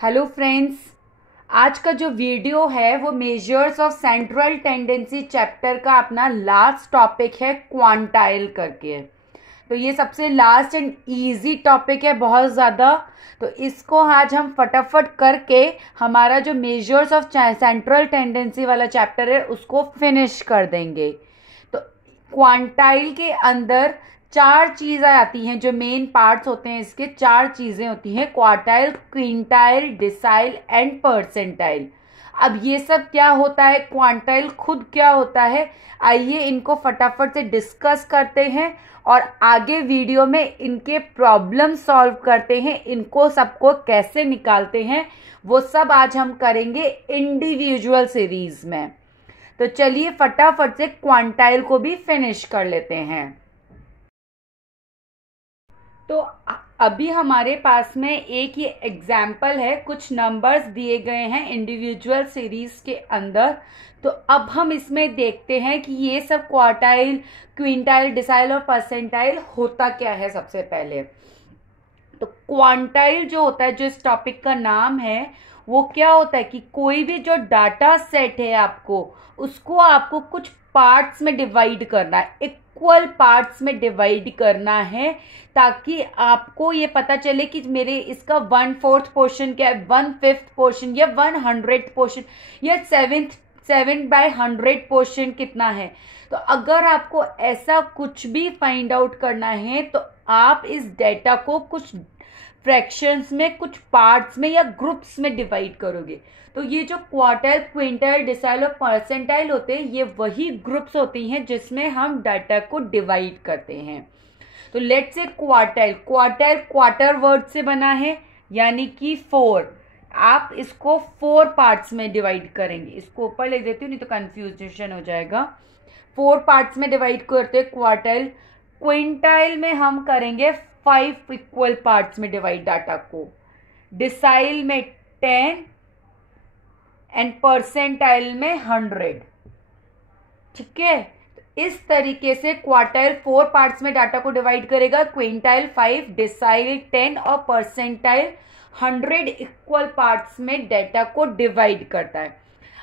Hello friends, आज का जो वीडियो है वो measures of central tendency chapter का अपना लास्ट टॉपिक है क्वांटाइल करके। तो ये सबसे लास्ट एंड इजी टॉपिक है बहुत ज़्यादा। तो इसको आज हम फटाफट करके हमारा जो मेजर्स ऑफ सेंट्रल टेंडेंसी वाला चैप्टर है उसको फिनिश कर देंगे। तो क्वांटाइल के अंदर चार चीज़ें आती हैं, जो मेन पार्ट्स होते हैं इसके चार चीज़ें होती हैं: quartile, quintile, decile and percentile. अब ये सब क्या होता है, क्वांटाइल खुद क्या होता है, आइए इनको फटाफट से डिस्कस करते हैं और आगे वीडियो में इनके प्रॉब्लम सॉल्व करते हैं। इनको सबको कैसे निकालते हैं वो सब आज हम करेंगे इंडिविजुअल सीरीज में। तो चलिए फटाफट से क्वांटाइल को भी फिनिश कर लेते हैं। तो अभी हमारे पास में एक ये एग्जाम्पल है, कुछ नंबर्स दिए गए हैं इंडिविजुअल सीरीज के अंदर। तो अब हम इसमें देखते हैं कि ये सब क्वार्टाइल, क्विंटाइल, डिसाइल और परसेंटाइल होता क्या है। सबसे पहले तो क्वांटाइल जो होता है, जो इस टॉपिक का नाम है, वो क्या होता है कि कोई भी जो डाटा सेट है उसको आपको कुछ पार्ट्स में डिवाइड करना है, इक्वल पार्ट्स में डिवाइड करना है, ताकि आपको ये पता चले कि मेरे इसका 1/4 पोर्शन क्या है, 1/5 पोर्शन या 100th पोर्शन या 7/100 पोर्शन कितना है। तो अगर आपको ऐसा कुछ भी फाइंड आउट करना है तो आप इस डेटा को कुछ फ्रैक्शंस में, कुछ पार्ट्स में या ग्रुप्स में डिवाइड करोगे। तो ये जो क्वार्टाइल, क्विंटाइल, डिसाइल और परसेंटाइल होते हैं, ये वही ग्रुप्स होती हैं जिसमें हम डाटा को डिवाइड करते हैं। तो let's say quartile quarter word से बना है, यानी कि 4। आप इसको 4 पार्ट्स में डिवाइड करेंगे। इसको ऊपर ले देती हूँ, नहीं तो कंफ्यूजन हो जाएगा। 4 पार्ट्स में डिवाइड करते हैं क्वार्टाइल। क्विंटाइल में हम करेंगे 5 इक्वल पार्ट्स में डिवाइड डाटा को। डिसाइल में 10 एंड परसेंटाइल में 100। ठीक है, तो इस तरीके से क्वार्टाइल 4 पार्ट्स में डाटा को डिवाइड करेगा, क्विंटाइल 5, डिसाइल 10 और परसेंटाइल 100 इक्वल पार्ट्स में डाटा को डिवाइड करता है।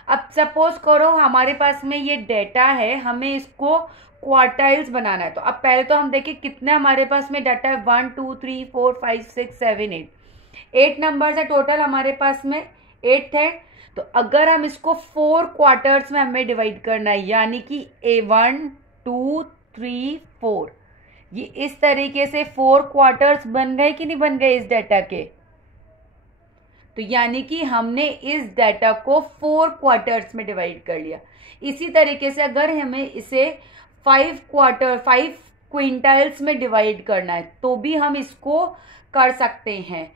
अब सपोज करो हमारे पास में ये डाटा है, हमें इसको क्वार्टाइल्स बनाना है। तो अब पहले तो हम देखें कितने हमारे पास में डाटा है। 1 2 3 4 5 6 7 8 नंबर्स है टोटल हमारे पास में, 8 है। तो अगर हम इसको 4 क्वार्टर्स में हमें डिवाइड करना है, यानी कि A1 2 3 4, ये इस तरीके से 4 क्वार्टर्स बन गए कि नहीं बन गए इस डाटा के। तो यानी कि हमने इस डाटा को 4 क्वार्टर्स में डिवाइड कर लिया। इसी तरीके से अगर हमें इसे 5 क्विंटाइल्स में डिवाइड करना है तो भी हम इसको कर सकते हैं।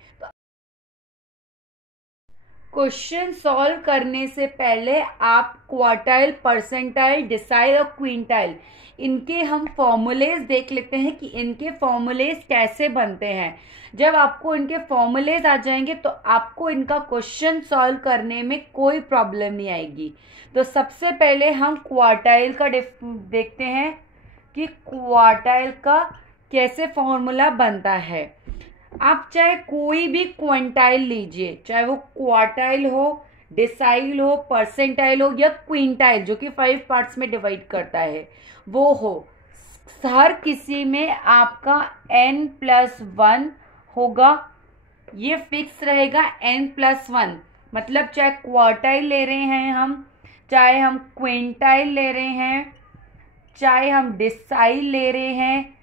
क्वेश्चन सॉल्व करने से पहले आप क्वार्टाइल, परसेंटाइल, डिसाइल और क्विंटाइल, इनके हम फॉर्मूलेज देख लेते हैं कि इनके फॉर्मूलेज कैसे बनते हैं। जब आपको इनके फॉर्मूलेज आ जाएंगे तो आपको इनका क्वेश्चन सॉल्व करने में कोई प्रॉब्लम नहीं आएगी। तो सबसे पहले हम क्वार्टाइल का देखते हैं कि क्वार्टाइल का कैसे फॉर्मूला बनता है। आप चाहे कोई भी क्विंटाइल लीजिए, चाहे वो क्वार्टाइल हो, डिसाइल हो, परसेंटाइल हो या क्विंटाइल जो कि 5 पार्ट्स में डिवाइड करता है वो हो, हर किसी में आपका n+1 होगा। ये फिक्स रहेगा n+1। मतलब चाहे क्वार्टाइल ले रहे हैं हम, चाहे हम क्विंटाइल ले रहे हैं, चाहे हम डिसाइल ले रहे हैं,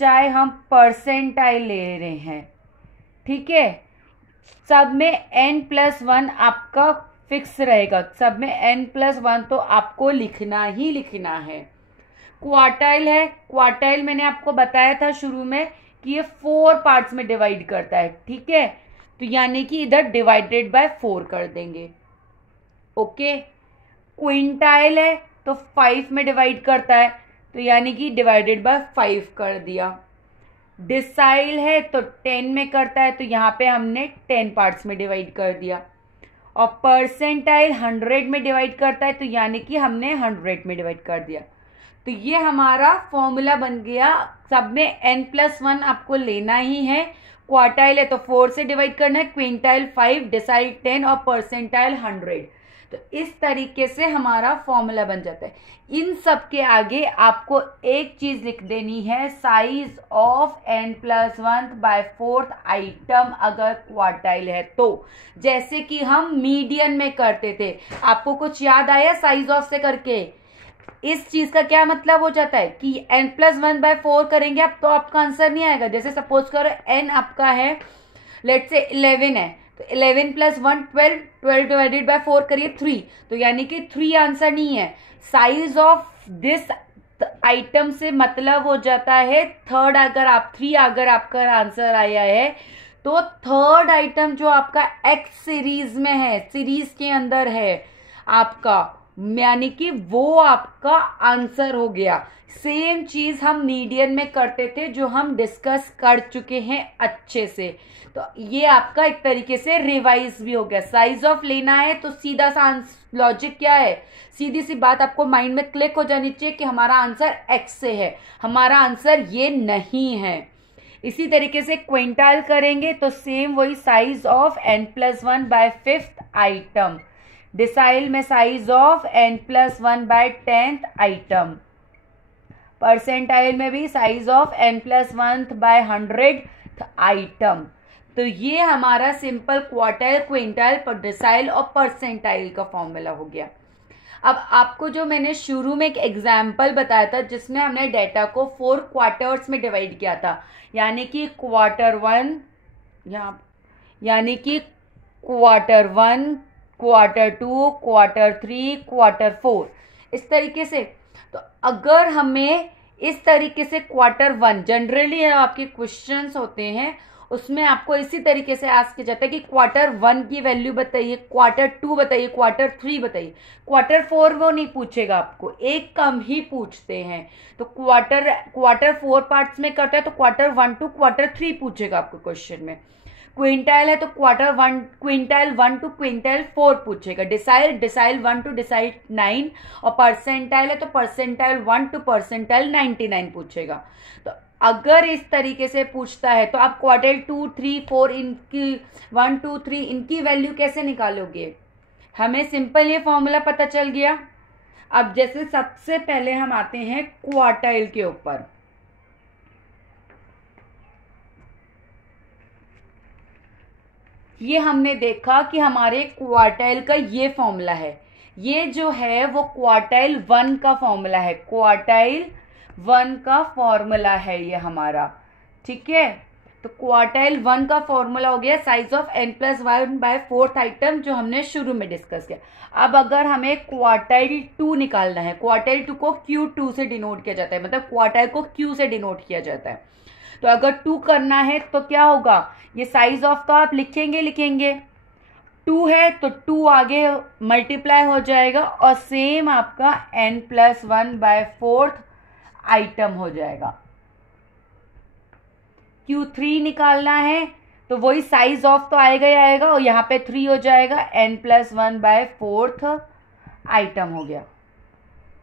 चाहे हम परसेंटाइल ले रहे हैं, ठीक है, सब में n+1 आपका फिक्स रहेगा। सब में n+1 तो आपको लिखना ही लिखना है। क्वार्टाइल है, क्वार्टाइल मैंने आपको बताया था शुरू में कि ये 4 पार्ट्स में डिवाइड करता है, ठीक है। तो यानी कि इधर डिवाइडेड बाय 4 कर देंगे। ओके, क्विंटाइल है तो 5 में डिवाइड करता है, तो यानी कि डिवाइडेड बाय 5 कर दिया। डिसाइल है तो 10 में करता है, तो यहाँ पे हमने 10 पार्ट्स में डिवाइड कर दिया। और परसेंटाइल 100 में डिवाइड करता है, तो यानी कि हमने 100 में डिवाइड कर दिया। तो ये हमारा फॉर्मूला बन गया। सब में n+1 आपको लेना ही है। क्वार्टाइल है तो 4 से डिवाइड करना है, क्विंटाइल 5, डिसाइल 10 और परसेंटाइल 100। तो इस तरीके से हमारा फॉर्मूला बन जाता है। इन सब के आगे आपको एक चीज लिख देनी है, साइज ऑफ n+1/4 आइटम अगर क्वार्टाइल है तो। जैसे कि हम मीडियन में करते थे, आपको कुछ याद आया साइज ऑफ से करके? इस चीज का क्या मतलब हो जाता है कि n+1/4 करेंगे आप तो आपका आंसर नहीं आएगा। जैसे सपोज करो n आपका है लेट्स से 11 है, तो 11 + 1 12, 12 डिवाइडेड बाय 4 करिए 3, तो यानी कि 3 आंसर नहीं है। साइज ऑफ दिस आइटम से मतलब हो जाता है थर्ड। अगर आप 3 अगर आपका आंसर आया है तो थर्ड आइटम जो आपका एक्स सीरीज में है, सीरीज के अंदर है आपका, यानी कि वो आपका आंसर हो गया। सेम चीज हम मीडियन में करते थे जो हम डिस्कस कर चुके हैं अच्छे से। तो ये आपका एक तरीके से रिवाइज भी हो गया। साइज ऑफ लेना है तो सीधा सा लॉजिक क्या है, सीधी सी बात आपको माइंड में क्लिक हो जानी चाहिए कि हमारा आंसर एक्स से है, हमारा आंसर ये नहीं है। इसी तरीके से क्विंटाइल करेंगे तो सेम वही, size of n+1/5 item, decile में size of n+1/10 item, percentile में भी साइज ऑफ n+1/100 आइटम। तो ये हमारा सिंपल क्वार्टाइल, क्विंटाइल, डिसाइल और परसेंटाइल का फॉर्मूला हो गया। अब आपको जो मैंने शुरू में एक एग्जाम्पल बताया था जिसमें हमने डेटा को 4 क्वार्टर्स में डिवाइड किया था, यानी कि Q1, यानी कि Q1, Q2, Q3, Q4, इस तरीके से। तो अगर हमें इस तरीके से Q1 जनरली आपके क्वेश्चंस होते हैं उसमें आपको इसी तरीके से आस्क किया जाता है कि Q1 की वैल्यू बताइए, Q2 बताइए, Q3 बताइए। Q4 वो नहीं पूछेगा आपको, एक कम ही पूछते हैं। तो Q4 पार्ट्स में करता है तो Q1 to Q3 पूछेगा आपको क्वेश्चन में। क्विंटाइल है तो क्विंटाइल 1 to क्विंटाइल 4 पूछेगा। डिसाइल 1 to डिसाइल 9 और परसेंटाइल है तो परसेंटाइल 1 to परसेंटाइल 99 पूछेगा। तो अगर इस तरीके से पूछता है तो आप क्वार्टाइल 2, 3, 4 इनकी 1, 2, 3 इनकी वैल्यू कैसे निकालोगे? हमें सिंपल ये फॉर्मूला पता चल गया। अब जैसे सबसे पहले हम आते हैं क्वार्टाइल के ऊपर। ये हमने देखा कि हमारे क्वार्टाइल का ये फॉर्मूला है, ये जो है वो Q1 का फॉर्मूला है, Q1 का फॉर्मूला है ये हमारा, ठीक है। तो Q1 का फॉर्मूला हो गया साइज ऑफ n+1/4 आइटम जो हमने शुरू में डिस्कस किया। अब अगर हमें Q2 निकालना है, Q2 को Q2 से डिनोट किया जाता है, मतलब क्वार्टाइल को Q से डिनोट किया जाता है। तो अगर 2 करना है तो क्या होगा, ये साइज ऑफ तो आप लिखेंगे 2 है तो 2 आगे मल्टीप्लाई हो जाएगा और सेम आपका n+1/4 आइटम हो जाएगा। Q3 निकालना है तो वही साइज ऑफ तो आएगा ही आएगा और यहाँ पे 3 हो जाएगा, n+1/4 आइटम हो गया,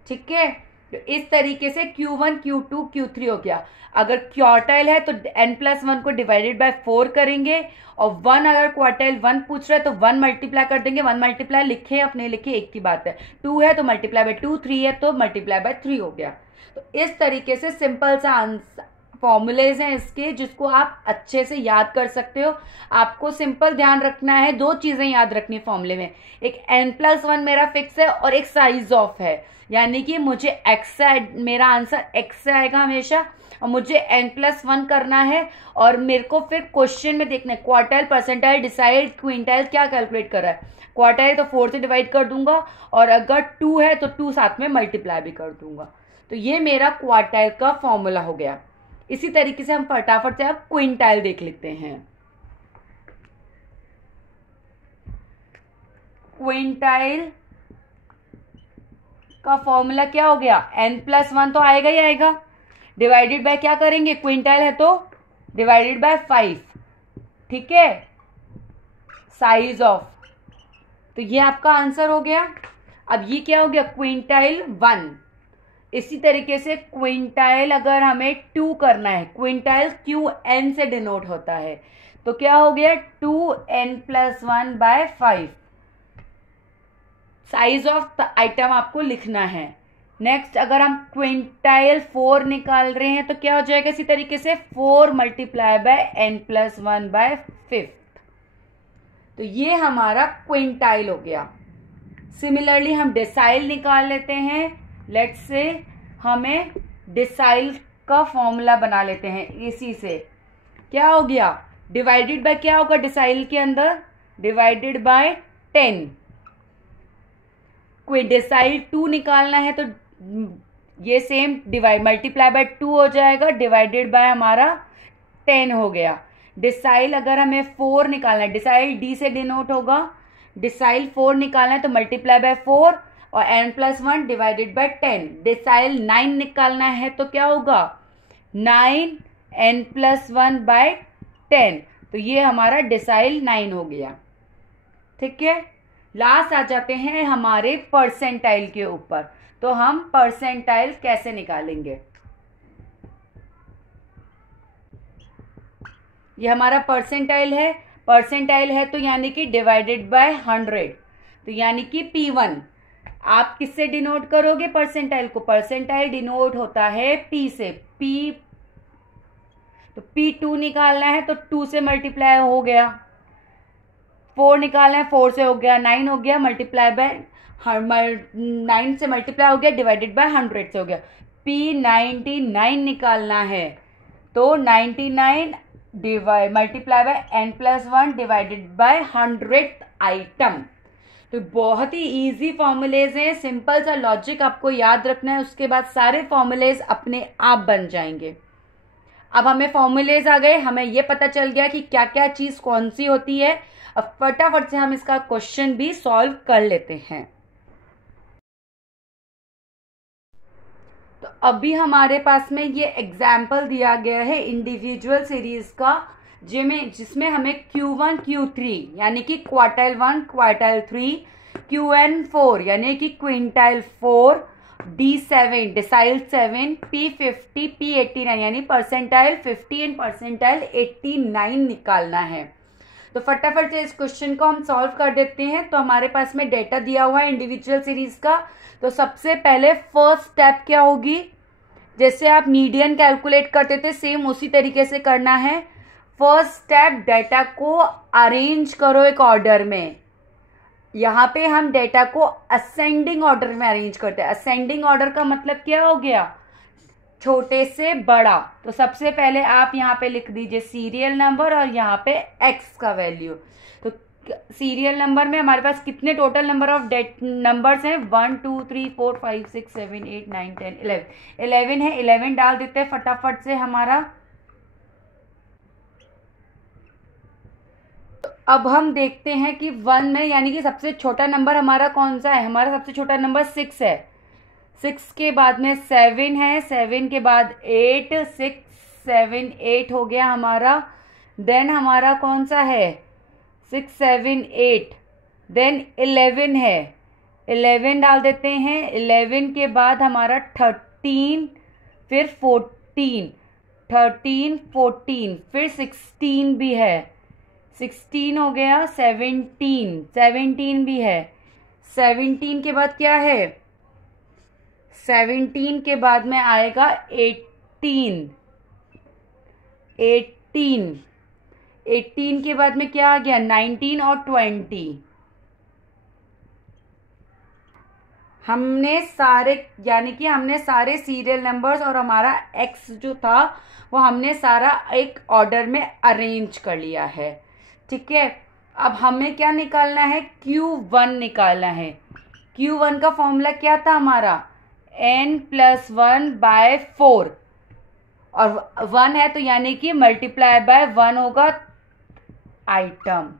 ठीक है। तो इस तरीके से Q1, Q2, Q3 हो गया। अगर क्वार्टाइल है तो n+1 को डिवाइडेड बाय 4 करेंगे और 1 अगर क्वार्टाइल 1 पूछ रहा है तो 1 मल्टीप्लाई कर देंगे। 1 मल्टीप्लाई लिखे अपने लिखे एक की बात है। 2 है तो मल्टीप्लाई बाय 2, 3 है तो मल्टीप्लाई बाय 3 हो गया। तो इस तरीके से सिंपल सा आंसर फॉर्मूलेज हैं इसके जिसको आप अच्छे से याद कर सकते हो। आपको सिंपल ध्यान रखना है, 2 चीजें याद रखनी फॉर्मूले में, एक n+1 मेरा फिक्स है और एक साइज ऑफ है, यानी कि मुझे x से मेरा आंसर x से आएगा हमेशा और मुझे n+1 करना है और मेरे को फिर क्वेश्चन में देखना है क्वार्टाइल, परसेंटाइल, डिसाइल, क्विंटाइल क्या कैलकुलेट कर रहा है। क्वार्टाइल तो 4 से डिवाइड कर दूंगा और अगर 2 है तो 2 साथ में मल्टीप्लाई भी कर दूंगा। तो ये मेरा क्वार्टाइल का फॉर्मूला हो गया। इसी तरीके से हम फटाफट से अब क्विंटाइल देख लेते हैं। क्विंटाइल का फॉर्मूला क्या हो गया, n+1 तो आएगा ही आएगा, डिवाइडेड बाय क्या करेंगे, क्विंटाइल है तो डिवाइडेड बाय 5, ठीक है, साइज ऑफ। तो ये आपका आंसर हो गया। अब ये क्या हो गया, क्विंटाइल 1, इसी तरीके से क्विंटाइल अगर हमें 2 करना है, क्विंटाइल QN से डिनोट होता है, तो क्या हो गया 2n+1/5 साइज ऑफ आइटम आपको लिखना है। नेक्स्ट अगर हम क्विंटाइल 4 निकाल रहे हैं तो क्या हो जाएगा इसी तरीके से 4 × n+1/5। तो ये हमारा क्विंटाइल हो गया। सिमिलरली हम डिसाइल निकाल लेते हैं। लेट्स से हमें डिसाइल का फॉर्मूला बना लेते हैं इसी से। क्या हो गया डिवाइडेड बाय, क्या होगा डिसाइल के अंदर, डिवाइडेड बाय 10। कोई डिसाइल 2 निकालना है तो ये सेम डिवाइड मल्टीप्लाई बाय 2 हो जाएगा, डिवाइडेड बाय हमारा 10 हो गया। डिसाइल अगर हमें 4 निकालना है, डिसाइल डी से डिनोट होगा, डिसाइल 4 निकालना है तो मल्टीप्लाई बाय 4 और n+1 डिवाइडेड बाय 10। डिसाइल 9 निकालना है तो क्या होगा 9n+1/10। तो ये हमारा डिसाइल 9 हो गया। ठीक है, लास्ट आ जाते हैं हमारे परसेंटाइल के ऊपर। तो हम परसेंटाइल कैसे निकालेंगे, ये हमारा परसेंटाइल है। परसेंटाइल है तो यानी कि डिवाइडेड बाय 100, तो यानी कि P1। आप किससे डिनोट करोगे परसेंटाइल को, परसेंटाइल डिनोट होता है P से। P तो P2 निकालना है तो 2 से मल्टीप्लाई हो गया, 4 निकालना है 4 से हो गया, 9 हो गया, मल्टीप्लाई बाय 9 से मल्टीप्लाई हो गया, डिवाइडेड बाय 100 से हो गया। P99 निकालना है तो 99 multiply by n+1 divided by 100 item. तो बहुत ही इजी फॉर्मूलेज हैं, सिंपल सा लॉजिक आपको याद रखना है, उसके बाद सारे फॉर्मूलेज अपने आप बन जाएंगे। अब हमें फॉर्मूलेज आ गए, हमें ये पता चल गया कि क्या क्या चीज कौन सी होती है। अब फटाफट से हम इसका क्वेश्चन भी सॉल्व कर लेते हैं। तो अभी हमारे पास में ये एग्जाम्पल दिया गया है इंडिविजुअल सीरीज का, जिसमें हमें Q1 Q3 यानी कि क्वार्टाइल 1 क्वार्टाइल 3, QN4 यानी कि quintile 4, D7 decile 7, P50 P89 यानी परसेंटाइल 50 एंड परसेंटाइल 89 निकालना है। तो फटाफट से इस क्वेश्चन को हम सॉल्व कर देते हैं। तो हमारे पास में डेटा दिया हुआ है इंडिविजुअल सीरीज का। तो सबसे पहले फर्स्ट स्टेप क्या होगी, जैसे आप मीडियन कैलकुलेट करते थे सेम उसी तरीके से करना है। फर्स्ट स्टेप डेटा को अरेंज करो एक ऑर्डर में। यहाँ पे हम डेटा को असेंडिंग ऑर्डर में अरेंज करते हैं। असेंडिंग ऑर्डर का मतलब क्या हो गया, छोटे से बड़ा। तो सबसे पहले आप यहाँ पे लिख दीजिए सीरियल नंबर और यहाँ पे x का वैल्यू। तो सीरियल नंबर में हमारे पास कितने टोटल नंबर ऑफ नंबर्स हैं, 1 2 3 4 5 6 7 8 9 10 11 है। 11 डाल देते हैं फटाफट से हमारा। तो अब हम देखते हैं कि 1 में यानी कि सबसे छोटा नंबर हमारा कौन सा है, हमारा सबसे छोटा नंबर 6 है। 6 के बाद में 7 है, 7 के बाद 8, 6 7 8 हो गया हमारा। देन हमारा कौन सा है 6 7 8, देन 11 है, 11 डाल देते हैं। 11 के बाद हमारा 13, फिर 14, 13 14, फिर 16 भी है, 16 हो गया, 17 17 भी है। 17 के बाद क्या है, 17 के बाद में आएगा 18, 18 के बाद में क्या आ गया 19 और 20। हमने सारे यानी कि हमने सारे सीरियल नंबर्स और हमारा एक्स जो था वो हमने सारा एक ऑर्डर में अरेंज कर लिया है। ठीक है, अब हमें क्या निकालना है, Q1 निकालना है। Q1 का फॉर्मूला क्या था हमारा n+1/4 और 1 है तो यानी कि मल्टीप्लाई बाय 1 होगा आइटम।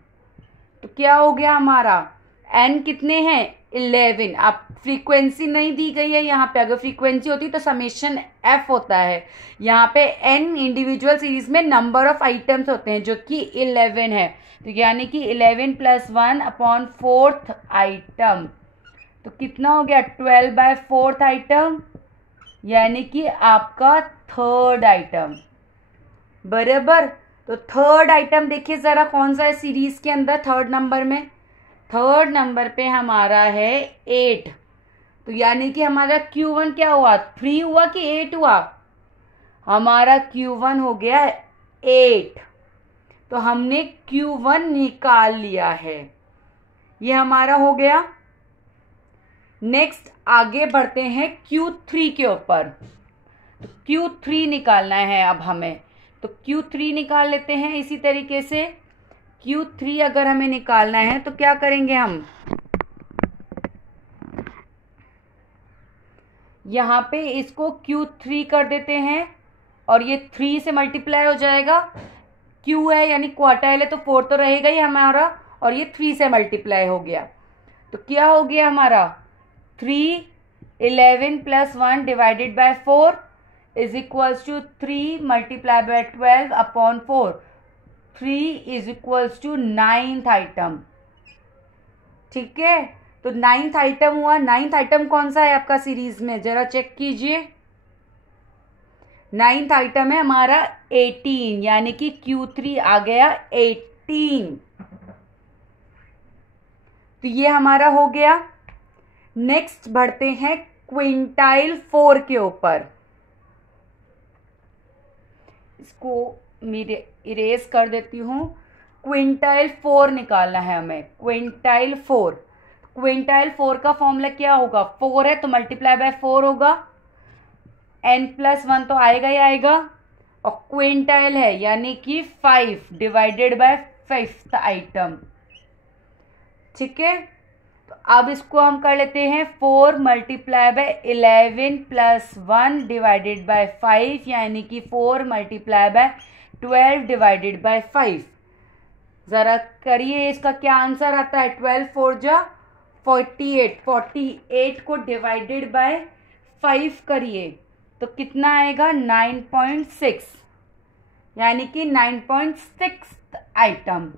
तो क्या हो गया हमारा n कितने हैं 11। अब फ्रीक्वेंसी नहीं दी गई है यहाँ पे, अगर फ्रीक्वेंसी होती तो समेशन f होता है। यहाँ पे n इंडिविजुअल सीरीज में नंबर ऑफ आइटम्स होते हैं जो कि 11 है। तो यानी कि 11 + 1/4 आइटम। तो कितना हो गया 12/4 आइटम। यानी कि आपका थर्ड आइटम, बराबर। तो थर्ड आइटम देखिए ज़रा कौन सा है सीरीज के अंदर थर्ड नंबर में। थर्ड नंबर पे हमारा है 8। तो यानी कि हमारा Q1 क्या हुआ, 3 हुआ कि 8 हुआ? हमारा Q1 हो गया 8। तो हमने Q1 निकाल लिया है, ये हमारा हो गया। नेक्स्ट आगे बढ़ते हैं Q3 के ऊपर। तो Q3 निकालना है अब हमें, तो Q3 निकाल लेते हैं इसी तरीके से। Q3 अगर हमें निकालना है तो क्या करेंगे हम, यहाँ पे इसको Q3 कर देते हैं और ये 3 से मल्टीप्लाई हो जाएगा। Q है यानी क्वार्टाइल है तो 4 तो रहेगा ही हमारा, और ये 3 से मल्टीप्लाई हो गया। तो क्या हो गया हमारा 3, 11 + 1 divided by 4 is equals to 3 multiply by 12 upon 4। 3 is equals to 9th item. ठीक है, तो 9th आइटम हुआ। 9th आइटम कौन सा है आपका सीरीज में, जरा चेक कीजिए। 9th आइटम है हमारा 18, यानी कि Q3 आ गया 18। तो ये हमारा हो गया। नेक्स्ट बढ़ते हैं क्विंटाइल 4 के ऊपर। इसको मेरे इरेज कर देती हूँ। क्विंटाइल 4 निकालना है हमें, क्विंटाइल 4। क्विंटाइल 4 का फॉर्मूला क्या होगा, 4 है तो मल्टीप्लाई बाय 4 होगा, n+1 तो आएगा ही आएगा, और क्विंटाइल है यानी कि 5 डिवाइडेड बाय 5th आइटम। ठीक है, तो अब इसको हम कर लेते हैं 4 मल्टीप्लाई बाय 11 + 1 डिवाइडेड बाय 5, यानी कि 4 मल्टीप्लाई बाय 12 डिवाइडेड बाय 5। ज़रा करिए इसका क्या आंसर आता है। 12 4 जा 48, 48 को डिवाइडेड बाय 5 करिए तो कितना आएगा 9.6, यानी कि 9.6th आइटम।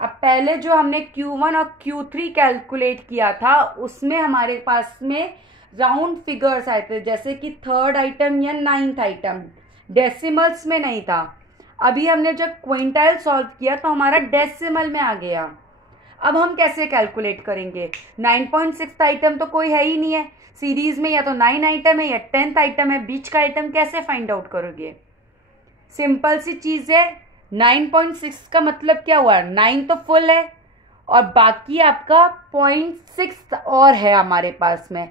अब पहले जो हमने Q1 और Q3 कैलकुलेट किया था उसमें हमारे पास में राउंड फिगर्स आए थे, जैसे कि थर्ड आइटम या 9th आइटम, डेसिमल्स में नहीं था। अभी हमने जब क्विंटाइल सॉल्व किया तो हमारा डेसिमल में आ गया। अब हम कैसे कैलकुलेट करेंगे, 9.6 आइटम तो कोई है ही नहीं है सीरीज में, या तो 9 आइटम है या 10th आइटम है, बीच का आइटम कैसे फाइंड आउट करोगे। सिंपल सी चीज है, 9.6 का मतलब क्या हुआ, 9 तो फुल है और बाकी आपका 0.6 और है हमारे पास में।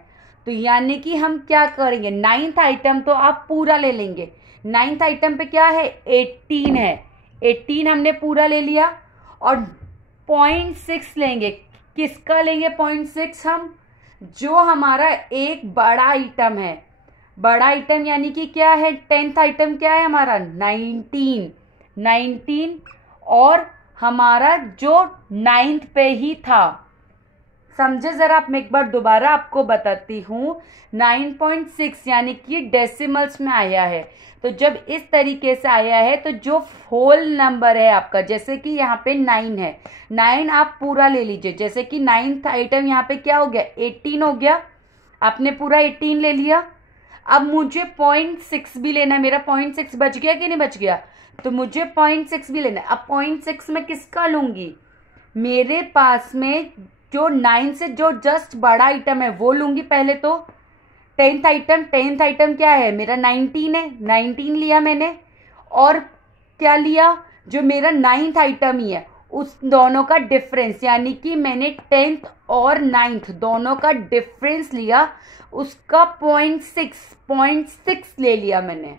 तो यानी कि हम क्या करेंगे, 9th आइटम तो आप पूरा ले लेंगे। 9th आइटम पे क्या है 18 है, 18 हमने पूरा ले लिया और 0.6 लेंगे। किसका लेंगे 0.6 हम, जो हमारा एक बड़ा आइटम है। बड़ा आइटम यानी कि क्या है 10th आइटम क्या है हमारा 19 और हमारा जो 9th पे ही था। समझे जरा, आप मैं एक बार दोबारा आपको बताती हूँ। 9.6 यानी कि डेसिमल्स में आया है, तो जब इस तरीके से आया है तो जो होल नंबर है आपका, जैसे कि यहाँ पे 9 है, 9 आप पूरा ले लीजिए। जैसे कि 9th आइटम यहाँ पे क्या हो गया 18 हो गया, आपने पूरा 18 ले लिया। अब मुझे 0.6 भी लेना है, मेरा 0.6 बच गया कि नहीं बच गया, तो मुझे 0.6 भी लेना है। अब 0.6 में किसका लूंगी, मेरे पास में जो 9 से जो जस्ट बड़ा आइटम है वो लूंगी पहले। तो 10th आइटम क्या है मेरा 19 है, 19 लिया मैंने, और क्या लिया जो मेरा 9th आइटम ही है उस दोनों का डिफरेंस, यानी कि मैंने 10th और 9th दोनों का डिफरेंस लिया, उसका 0.6 ले लिया मैंने।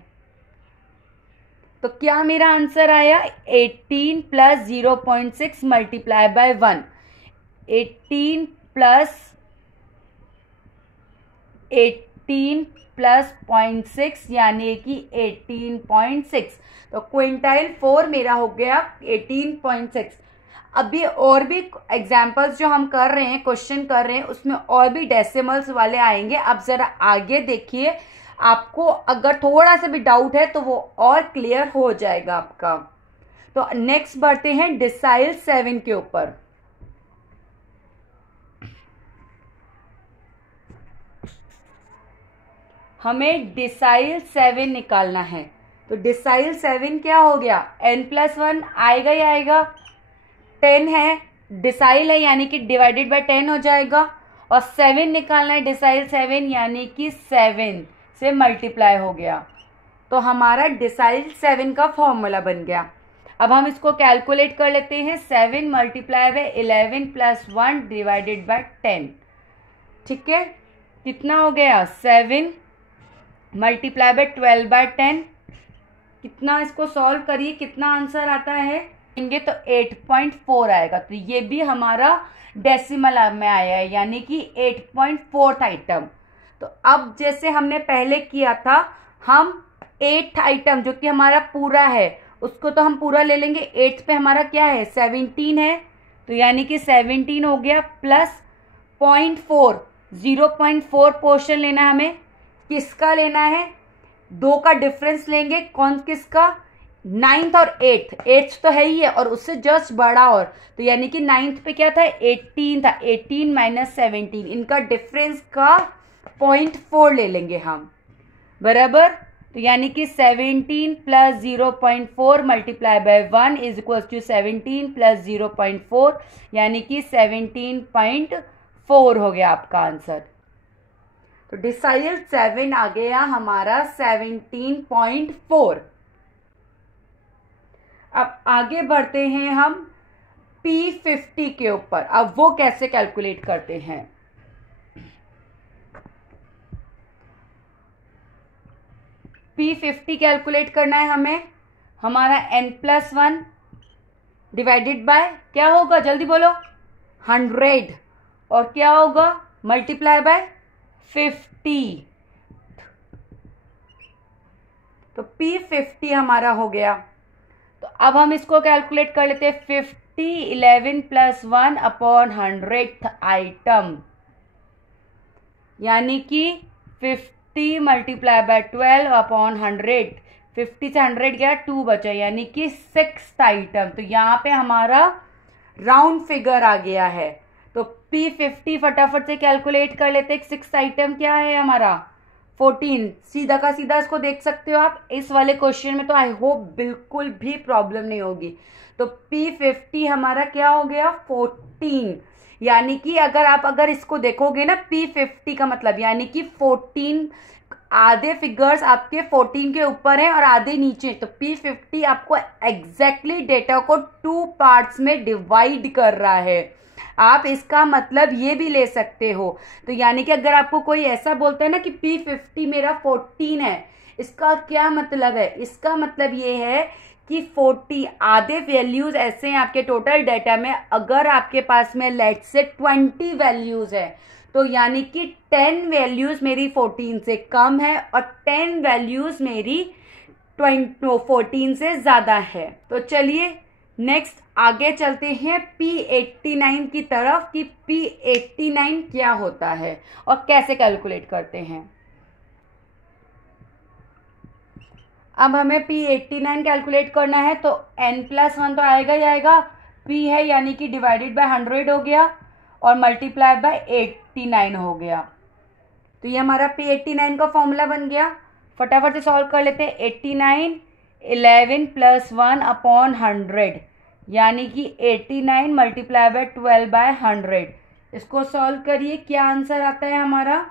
तो क्या मेरा आंसर आया 18 + 0.6 मल्टीप्लाई बाय 1, 18 + 0.6 यानी कि 18.6। तो क्विंटाइल 4 मेरा हो गया 18.6। अभी और भी एग्जाम्पल्स जो हम कर रहे हैं, क्वेश्चन कर रहे हैं, उसमें और भी डेसिमल्स वाले आएंगे। अब जरा आगे देखिए, आपको अगर थोड़ा सा भी डाउट है तो वो और क्लियर हो जाएगा आपका। तो नेक्स्ट बढ़ते हैं डिसाइल 7 के ऊपर। हमें डिसाइल 7 निकालना है। तो डिसाइल 7 क्या हो गया, n+1 आएगा ही आएगा, 10 है, डिसाइल है यानी कि डिवाइडेड बाय 10 हो जाएगा, और 7 निकालना है डिसाइल 7 यानी कि 7 से मल्टीप्लाई हो गया। तो हमारा डिसाइल 7 का फॉर्मूला बन गया। अब हम इसको कैलकुलेट कर लेते हैं, 7 मल्टीप्लाई बाय 11 + 1 डिवाइडेड बाय 10। ठीक है, कितना हो गया, 7 मल्टीप्लाई बाय 12 बाय 10। कितना, इसको सॉल्व करिए, कितना आंसर आता है तो 8.4 आएगा। तो ये भी हमारा डेसिमल में आया है यानी कि 8.4 आइटम। तो अब जैसे हमने पहले किया था, हम 8 आइटम जो कि हमारा पूरा है उसको तो हम पूरा ले लेंगे। 8 पे हमारा क्या है, 17 है, तो यानी कि 17 हो गया प्लस 0.4, 0.4 पोर्शन लेना है हमें। किसका लेना है, 2 का डिफरेंस लेंगे, कौन किसका, 9th और 8th तो है ही है और उससे जस्ट बड़ा, और तो यानी कि 9th पे क्या था, 18 था, 18 - 17, इनका डिफरेंस का 0.4 ले लेंगे हम, बराबर। तो यानी कि 17 + 0.4 multiply by 1 is equal to 17 + 0.4 यानी कि 17.4 हो गया आपका आंसर। तो डिसाइल 7 आ गया हमारा 17.4। अब आगे बढ़ते हैं हम P50 के ऊपर। अब वो कैसे कैलकुलेट करते हैं, P50 कैलकुलेट करना है हमें। हमारा n+1 डिवाइडेड बाय क्या होगा, जल्दी बोलो, 100, और क्या होगा, मल्टीप्लाई बाय 50। तो P50 हमारा हो गया। तो अब हम इसको कैलकुलेट कर लेते हैं, 50 11 + 1 अपॉन 100th आइटम, यानी कि 50 मल्टीप्लाई बाय 12 अपॉन 100। 50 से 100 गया, 2 बचा, यानी कि 6th आइटम। तो यहाँ पे हमारा राउंड फिगर आ गया है। तो P50 फटाफट से कैलकुलेट कर लेते हैं। 6th आइटम क्या है हमारा, 14। सीधा का सीधा इसको देख सकते हो आप इस वाले क्वेश्चन में, तो आई होप बिल्कुल भी प्रॉब्लम नहीं होगी। तो P50 हमारा क्या हो गया, 14, यानी कि अगर इसको देखोगे ना, P50 का मतलब यानी कि 14, आधे फिगर्स आपके 14 के ऊपर हैं और आधे नीचे। तो P50 आपको एग्जैक्टली डेटा को 2 पार्ट्स में डिवाइड कर रहा है। आप इसका मतलब ये भी ले सकते हो। तो यानी कि अगर आपको कोई ऐसा बोलता है ना कि P50 मेरा 14 है, इसका क्या मतलब है, इसका मतलब ये है कि 40 आधे वैल्यूज ऐसे हैं आपके टोटल डाटा में। अगर आपके पास में लेट से 20 वैल्यूज है, तो यानी कि 10 वैल्यूज मेरी 14 से कम है और 10 वैल्यूज मेरी 14 से ज्यादा है। तो चलिए नेक्स्ट आगे चलते हैं P89 की तरफ कि P89 क्या होता है और कैसे कैलकुलेट करते हैं। अब हमें P89 कैलकुलेट करना है। तो n+1 तो आएगा ही आएगा, P है यानी कि डिवाइडेड बाय 100 हो गया और मल्टीप्लाई बाय 89 हो गया। तो ये हमारा P89 का फॉर्मूला बन गया। फटाफट से सॉल्व कर लेते हैं। 89 11 + 1 अपॉन 100 यानी कि 89 मल्टीप्लाई बाय 12 बाय 100। इसको सॉल्व करिए, क्या आंसर आता है हमारा,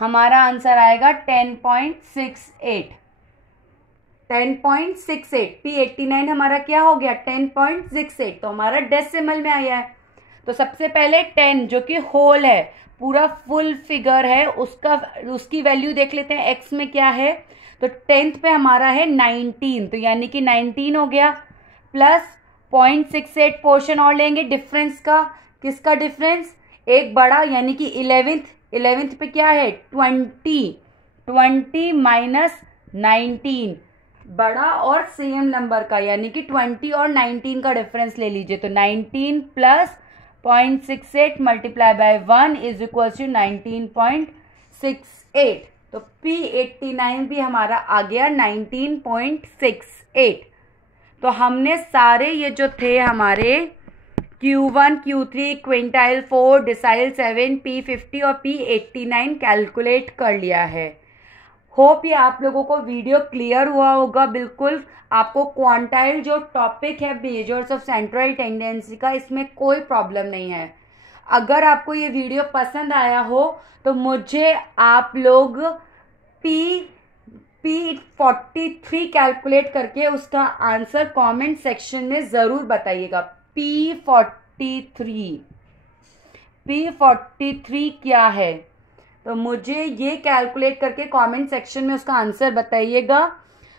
हमारा आंसर आएगा 10.68। 10.68 P89 हमारा क्या हो गया, 10.68। तो हमारा डेसिमल में आया है। तो सबसे पहले 10 जो कि होल है, पूरा फुल फिगर है, उसकी वैल्यू देख लेते हैं x में क्या है। तो 10th पे हमारा है 19, तो यानी कि 19 हो गया प्लस 0.68 पोर्शन और लेंगे डिफरेंस का। किसका डिफरेंस, एक बड़ा यानी कि 11th पे क्या है 20 माइनस 19, बड़ा और सेम नंबर का यानी कि 20 और 19 का डिफरेंस ले लीजिए। तो 19 plus 0.68 multiply by 1 is equal to 19.68। तो P89 भी हमारा आ गया 19.68। तो हमने सारे ये जो थे हमारे Q1, Q3, quintile 4, decile 7, P50 और P89 कैलकुलेट कर लिया है। होप ये आप लोगों को वीडियो क्लियर हुआ होगा। बिल्कुल आपको क्वांटाइल जो टॉपिक है मेजर्स ऑफ सेंट्रल टेंडेंसी का, इसमें कोई प्रॉब्लम नहीं है। अगर आपको ये वीडियो पसंद आया हो तो मुझे आप लोग P43 कैलकुलेट करके उसका आंसर कमेंट सेक्शन में ज़रूर बताइएगा। P43 क्या है, तो मुझे ये कैलकुलेट करके कमेंट सेक्शन में उसका आंसर बताइएगा।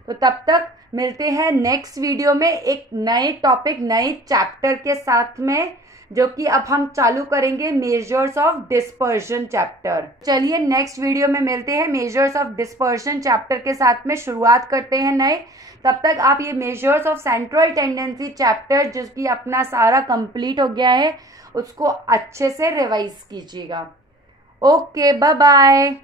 तो तब तक मिलते हैं नेक्स्ट वीडियो में एक नए टॉपिक, नए चैप्टर के साथ में, जो कि अब हम चालू करेंगे मेजर्स ऑफ डिस्पर्शन चैप्टर। चलिए नेक्स्ट वीडियो में मिलते हैं, मेजर्स ऑफ डिस्पर्शन चैप्टर के साथ में शुरुआत करते हैं नए। तब तक आप ये measures of central tendency chapter, जिसकी अपना सारा कंप्लीट हो गया है, उसको अच्छे से रिवाइज कीजिएगा। Okay, bye bye.